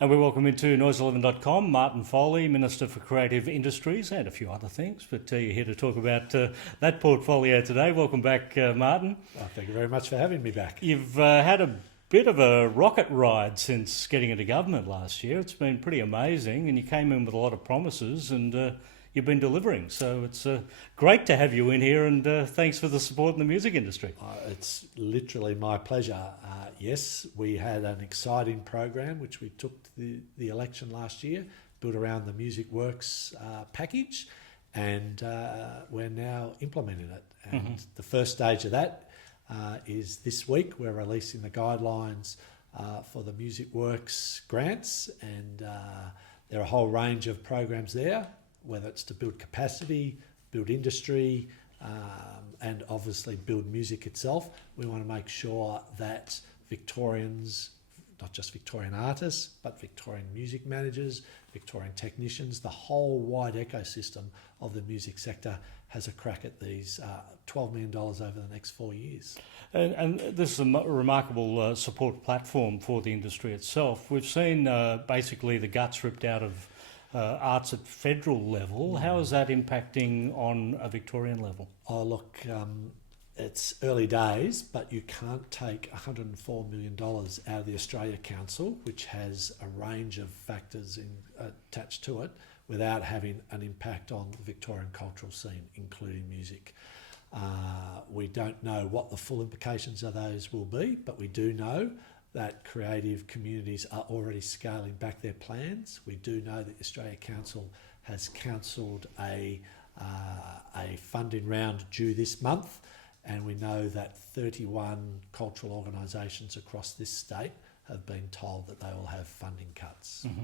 And we welcome into noise11.com Martin Foley, Minister for Creative Industries and a few other things, but you're here to talk about that portfolio today. Welcome back, Martin. Well, thank you very much for having me back. You've had a bit of a rocket ride since getting into government last year. It's been pretty amazing, and you came in with a lot of promises, and you've been delivering. So it's great to have you in here, and thanks for the support in the music industry. It's literally my pleasure. Yes, we had an exciting program which we took to the election last year, built around the Music Works package, and we're now implementing it. And the first stage of that is this week. We're releasing the guidelines for the Music Works grants, and there are a whole range of programs there, whether it's to build capacity, build industry, and obviously build music itself. We want to make sure that Victorians, not just Victorian artists, but Victorian music managers, Victorian technicians, the whole wide ecosystem of the music sector has a crack at these $12 million over the next 4 years. And this is a remarkable support platform for the industry itself. We've seen basically the guts ripped out of arts at federal level. How is that impacting on a Victorian level? Oh, look, it's early days, but you can't take $104 million out of the Australia Council, which has a range of factors attached to it, without having an impact on the Victorian cultural scene, including music. We don't know what the full implications of those will be, but we do know that creative communities are already scaling back their plans. We do know that the Australia Council has counselled a funding round due this month, and we know that 31 cultural organisations across this state have been told that they will have funding cuts. Mm-hmm.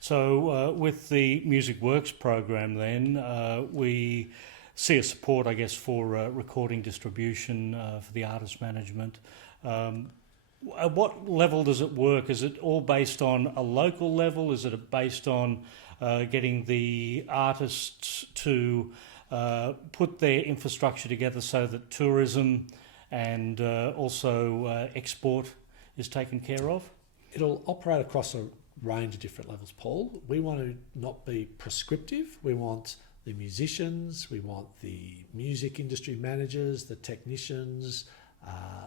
So with the Music Works program then, we see a support, I guess, for recording distribution, for the artist management. At what level does it work? Is it all based on a local level? Is it based on getting the artists to put their infrastructure together so that tourism and also export is taken care of? It'll operate across a range of different levels, Paul. We want to not be prescriptive. We want the musicians, we want the music industry managers, the technicians,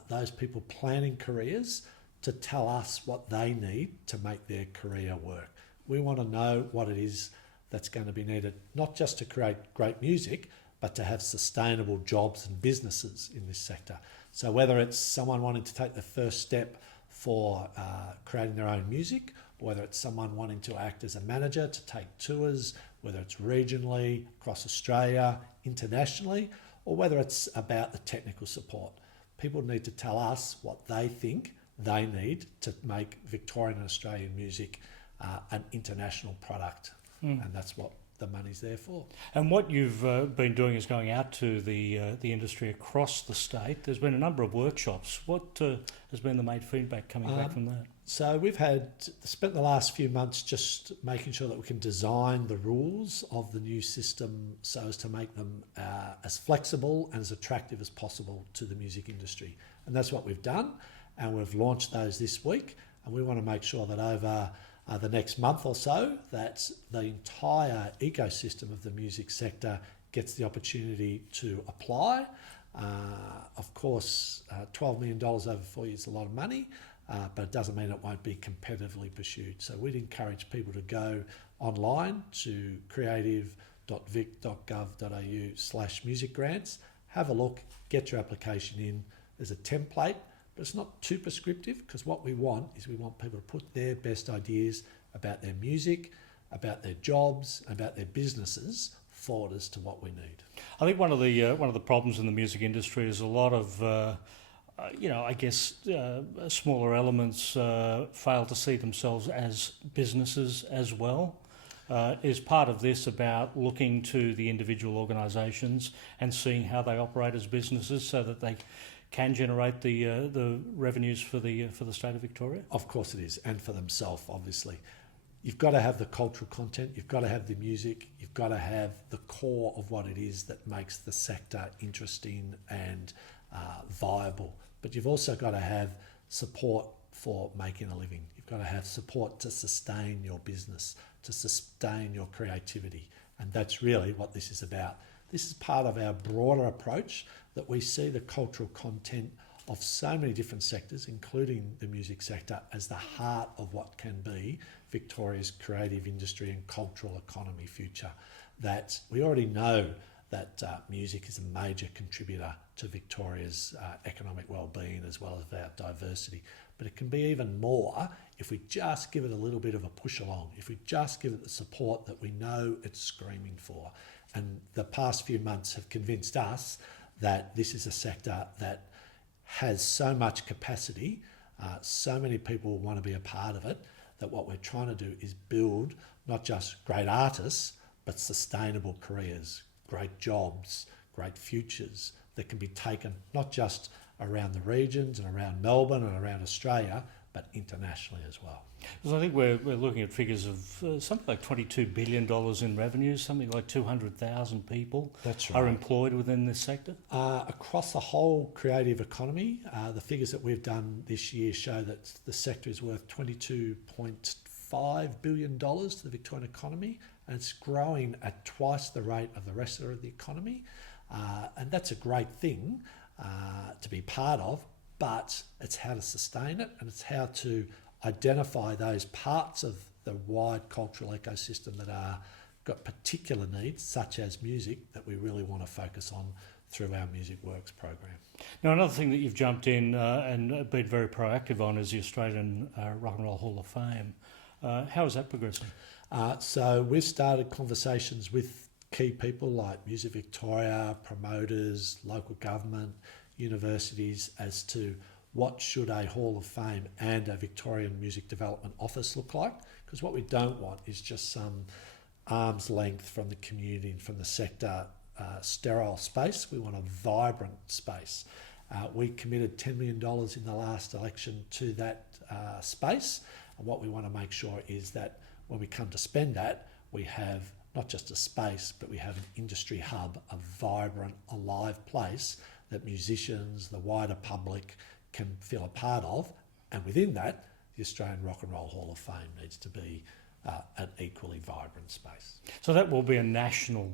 those people planning careers to tell us what they need to make their career work. We want to know what it is that's going to be needed, not just to create great music, but to have sustainable jobs and businesses in this sector. So whether it's someone wanting to take the first step for creating their own music, or whether it's someone wanting to act as a manager to take tours, whether it's regionally, across Australia, internationally, or whether it's about the technical support. People need to tell us what they think they need to make Victorian and Australian music an international product. And that's what the money's there for. And what you've been doing is going out to the industry across the state. There's been a number of workshops. What has been the main feedback coming back from that? So we've spent the last few months just making sure that we can design the rules of the new system so as to make them as flexible and as attractive as possible to the music industry. And that's what we've done. And we've launched those this week. And we want to make sure that over the next month or so, that the entire ecosystem of the music sector gets the opportunity to apply. Of course, $12 million over 4 years is a lot of money, but it doesn't mean it won't be competitively pursued. So we'd encourage people to go online to creative.vic.gov.au/music grants, have a look, get your application in. There's a template, but it's not too prescriptive, because what we want is we want people to put their best ideas about their music, about their jobs, about their businesses forward as to what we need. I think one of the problems in the music industry is a lot of smaller elements fail to see themselves as businesses as well. Is part of this about looking to the individual organisations and seeing how they operate as businesses so that they can generate the revenues for the state of Victoria? Of course it is, and for themselves, obviously. You've got to have the cultural content, you've got to have the music, you've got to have the core of what it is that makes the sector interesting and viable. But you've also got to have support for making a living. You've got to have support to sustain your business, to sustain your creativity. And that's really what this is about. This is part of our broader approach that we see the cultural content of so many different sectors, including the music sector, as the heart of what can be Victoria's creative industry and cultural economy future. That we already know that music is a major contributor to Victoria's economic well-being as well as our diversity. But it can be even more if we just give it a little bit of a push along, if we just give it the support that we know it's screaming for. And the past few months have convinced us that this is a sector that has so much capacity, so many people want to be a part of it, that what we're trying to do is build not just great artists, but sustainable careers, great jobs, great futures that can be taken not just around the regions and around Melbourne and around Australia, but internationally as well. So I think we're looking at figures of something like $22 billion in revenue, something like 200,000 people are employed within this sector. Across the whole creative economy, the figures that we've done this year show that the sector is worth $22.5 billion to the Victorian economy, and it's growing at twice the rate of the rest of the economy. And that's a great thing to be part of, but it's how to sustain it, and it's how to identify those parts of the wide cultural ecosystem that are got particular needs, such as music, that we really want to focus on through our Music Works program. Now, another thing that you've jumped in and been very proactive on is the Australian Rock and Roll Hall of Fame. How is that progressing? So we've started conversations with key people like Music Victoria, promoters, local government, universities as to what should a Hall of Fame and a Victorian Music Development Office look like, because what we don't want is just some arm's length from the community and from the sector sterile space. We want a vibrant space. We committed $10 million in the last election to that space, and what we want to make sure is that when we come to spend that, we have not just a space, but we have an industry hub, a vibrant, alive place that musicians, the wider public can feel a part of. And within that, the Australian Rock and Roll Hall of Fame needs to be an equally vibrant space. So that will be a national...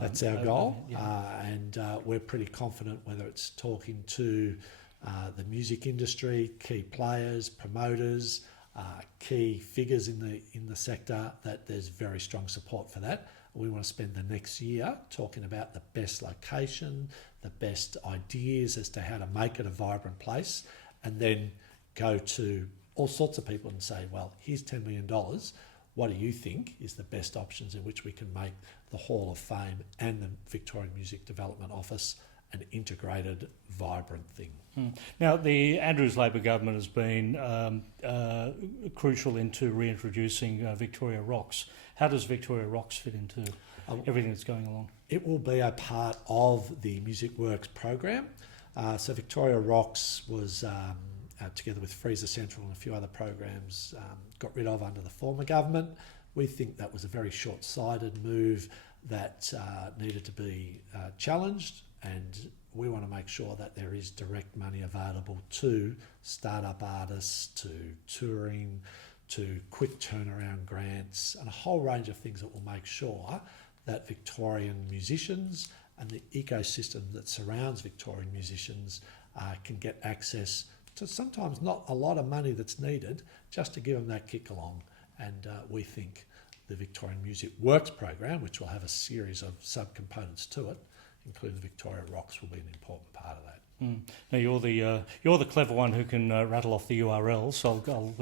That's our goal. Yeah. And we're pretty confident, whether it's talking to the music industry, key players, promoters, key figures in the sector, that there's very strong support for that. We want to spend the next year talking about the best location, the best ideas as to how to make it a vibrant place, and then go to all sorts of people and say, well, here's $10 million. What do you think is the best options in which we can make the Hall of Fame and the Victorian Music Development Office an integrated, vibrant thing? Now, the Andrews Labor government has been crucial into reintroducing Victoria Rocks. How does Victoria Rocks fit into everything that's going along? It will be a part of the Music Works program. So Victoria Rocks was, together with Freezer Central and a few other programs, got rid of under the former government. We think that was a very short-sighted move that needed to be challenged, and we want to make sure that there is direct money available to start-up artists, to touring, to quick turnaround grants, and a whole range of things that will make sure that Victorian musicians and the ecosystem that surrounds Victorian musicians can get access to sometimes not a lot of money that's needed just to give them that kick along. And we think the Victorian Music Works program, which will have a series of subcomponents to it, including the Victoria Rocks, will be an important part of that. Now you're the clever one who can rattle off the URL, so I'll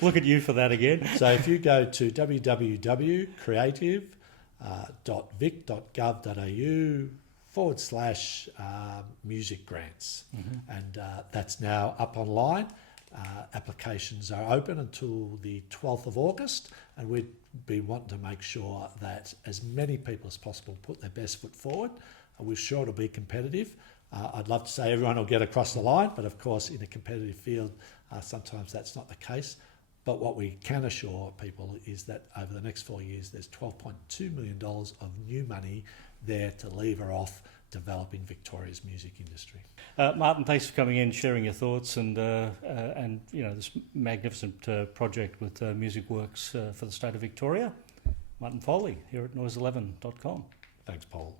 look at you for that again. So if you go to www.creative.gov.au/music grants, and that's now up online. Applications are open until the 12th of August, and we'd be wanting to make sure that as many people as possible put their best foot forward. We're sure it'll be competitive. I'd love to say everyone will get across the line, but of course in a competitive field sometimes that's not the case. But what we can assure people is that over the next 4 years there's $12.2 million of new money there to lever off developing Victoria's music industry. Martin, thanks for coming in, sharing your thoughts, and this magnificent project with Music Works for the state of Victoria. Martin Foley here at noise11.com. Thanks, Paul.